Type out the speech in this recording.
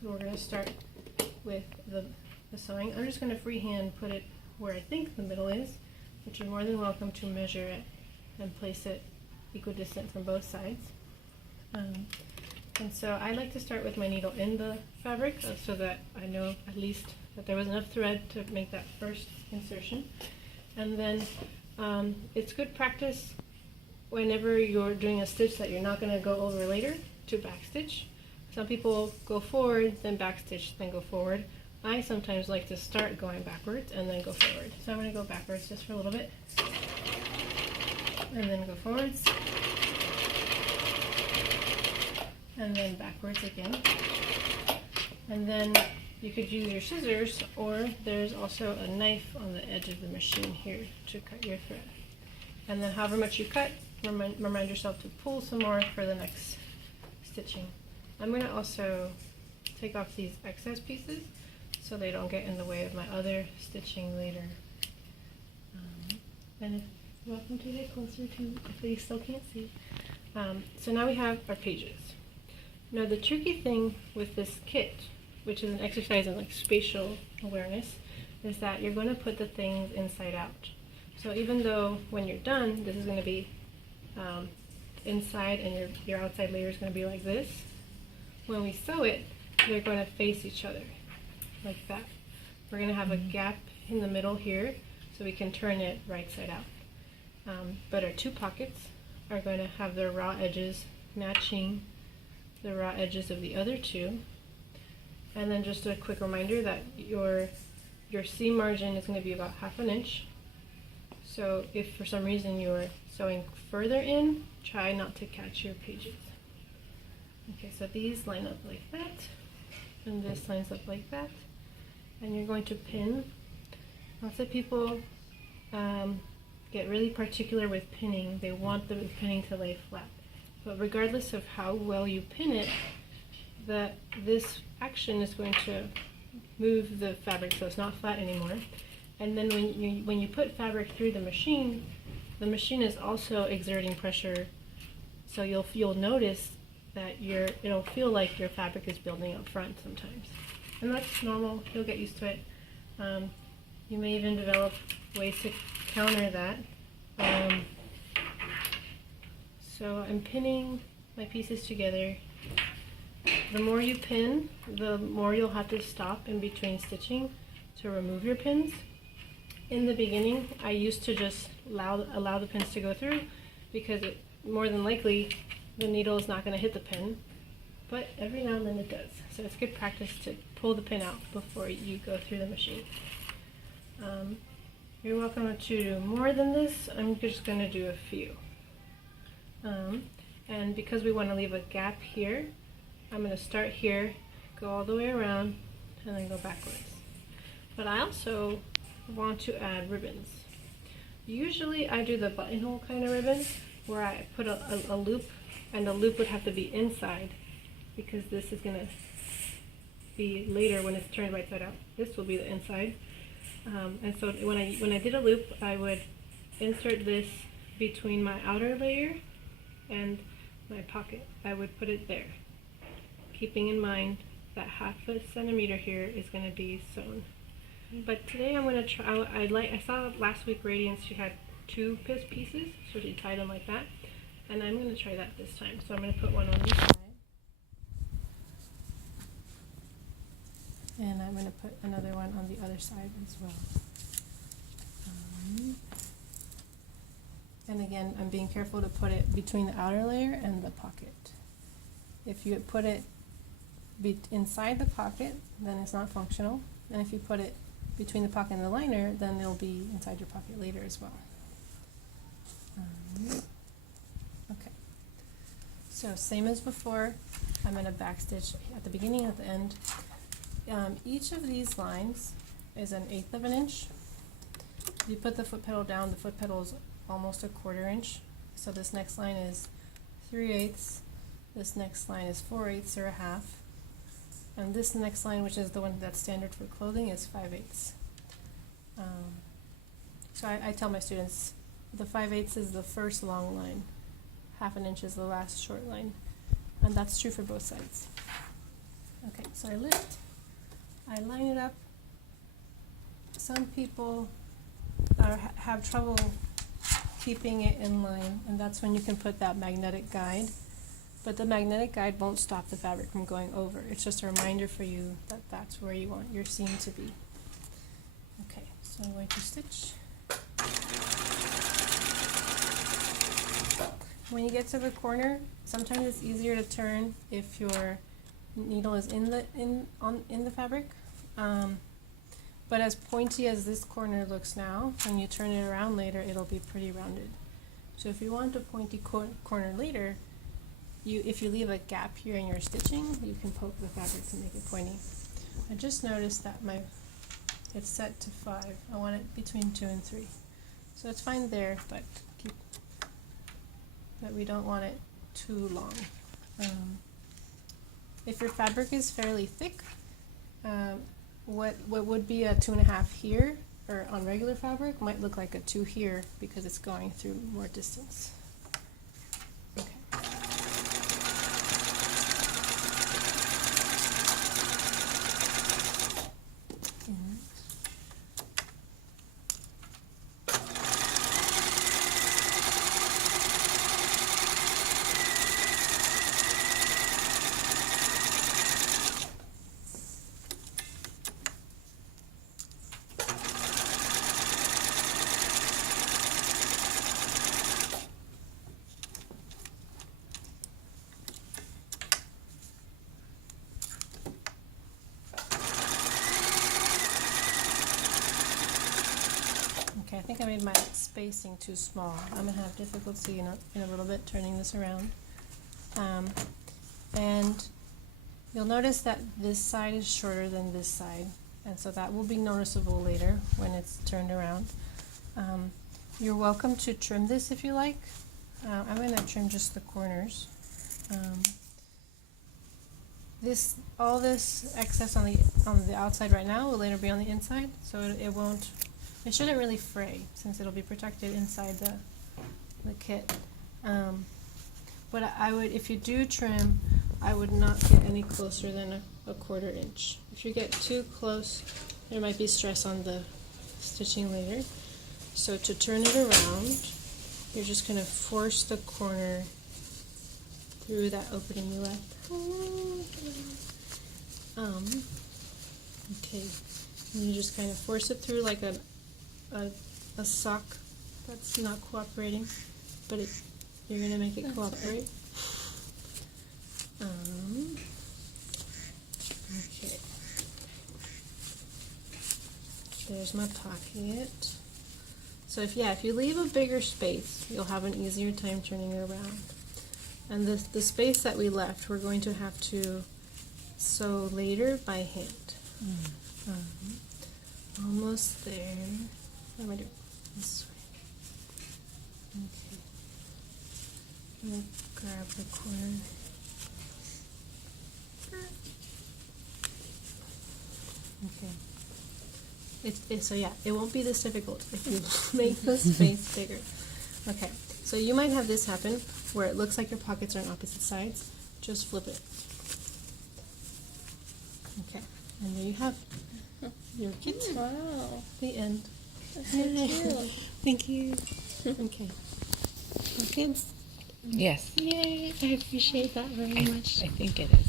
So we're going to start with the sewing. I'm just going to freehand put it where I think the middle is, but you're more than welcome to measure it and place it equidistant from both sides. And so I like to start with my needle in the fabric so that I know at least that there was enough thread to make that first insertion. And then it's good practice whenever you're doing a stitch that you're not going to go over later to backstitch. Some people go forward, then backstitch, then go forward. I sometimes like to start going backwards and then go forward. So I'm going to go backwards just for a little bit, and then go forwards, and then backwards again. And then you could use your scissors, or there's also a knife on the edge of the machine here to cut your thread. And then however much you cut, remind yourself to pull some more for the next stitching. I'm going to also take off these excess pieces so they don't get in the way of my other stitching later. And welcome to get closer to if you still can't see. So now we have our pages. Now the tricky thing with this kit, which is an exercise in like spatial awareness, is that you're going to put the things inside out. So even though when you're done, this is going to be inside and your outside layer is going to be like this, when we sew it, they're going to face each other like that. We're going to have a gap in the middle here so we can turn it right side out. But our two pockets are going to have their raw edges matching the raw edges of the other two. And then just a quick reminder that your seam margin is going to be about 1/2 inch. So if for some reason you're sewing further in, try not to catch your pages. Okay, so these line up like that, and this lines up like that, and you're going to pin. Lots of people get really particular with pinning. They want the pinning to lay flat. But regardless of how well you pin it, this action is going to move the fabric so it's not flat anymore. And then when you put fabric through the machine is also exerting pressure, so you'll notice that it'll feel like your fabric is building up front sometimes. And that's normal, you'll get used to it. You may even develop ways to counter that. So I'm pinning my pieces together. The more you pin, the more you'll have to stop in between stitching to remove your pins. In the beginning, I used to just allow the pins to go through because more than likely the needle is not going to hit the pin, but every now and then it does. So it's good practice to pull the pin out before you go through the machine. You're welcome to do more than this. I'm just going to do a few. And because we want to leave a gap here, I'm going to start here, go all the way around, and then go backwards. But I also want to add ribbons. Usually I do the buttonhole kind of ribbon where I put a loop, and the loop would have to be inside because this is going to be later when it's turned right side out. This will be the inside. And so when I did a loop, I would insert this between my outer layer and my pocket. I would put it there, keeping in mind that 1/2 centimeter here is going to be sewn. But today I'm going to try, I saw last week Radiance, she had 2 pieces, so she tied them like that. And I'm going to try that this time. So I'm going to put one on each side. And I'm going to put another one on the other side as well. And again, I'm being careful to put it between the outer layer and the pocket. If you put it inside the pocket, then it's not functional. And if you put it between the pocket and the liner, then it'll be inside your pocket later as well. Okay. So same as before, I'm going to backstitch at the beginning and at the end. Each of these lines is 1/8 of an inch. You put the foot pedal down, the foot pedal is almost 1/4 inch. So this next line is 3/8. This next line is 4/8 or 1/2. And this next line, which is the one that's standard for clothing, is 5/8. So I tell my students the 5/8 is the first long line, 1/2 inch is the last short line, and that's true for both sides. Okay, So I lift, I line it up. Some people have trouble keeping it in line, and that's when you can put that magnetic guide. But the magnetic guide won't stop the fabric from going over. It's just a reminder for you that that's where you want your seam to be. Okay, so I'm going to stitch. When you get to the corner, sometimes it's easier to turn if your needle is in the fabric. But as pointy as this corner looks now, when you turn it around later, it'll be pretty rounded. So if you want a pointy corner later, if you leave a gap here in your stitching, you can poke the fabric to make it pointy. I just noticed that it's set to 5. I want it between 2 and 3. So it's fine there, but we don't want it too long. If your fabric is fairly thick, what would be a 2.5 here, or on regular fabric, might look like a 2 here because it's going through more distance. Okay. Okay, I think I made my spacing too small. I'm going to have difficulty in a little bit turning this around. And you'll notice that this side is shorter than this side, and so that will be noticeable later when it's turned around. You're welcome to trim this if you like. I'm going to trim just the corners. All this excess on the outside right now will later be on the inside, so it shouldn't really fray since it'll be protected inside the kit. But I would, if you do trim, I would not get any closer than a 1/4 inch. If you get too close, there might be stress on the stitching later. So to turn it around, you're just going to force the corner through that opening you left. Okay, and you just kind of force it through like a sock that's not cooperating, but you're going to make it cooperate. Okay, there's my pocket. So if you leave a bigger space, you'll have an easier time turning it around. And the space that we left, we're going to have to sew later by hand. Almost there. What am I doing? This way. Okay. I'm going to grab the corner. Okay. So yeah, it won't be this difficult if you make the space bigger. Okay, so you might have this happen where it looks like your pockets are on opposite sides. Just flip it. Okay, and there you have your kit. Wow. The end. That's so cute. Thank you. Okay. Okay. Yes. Yay! I appreciate that very much. I think it is.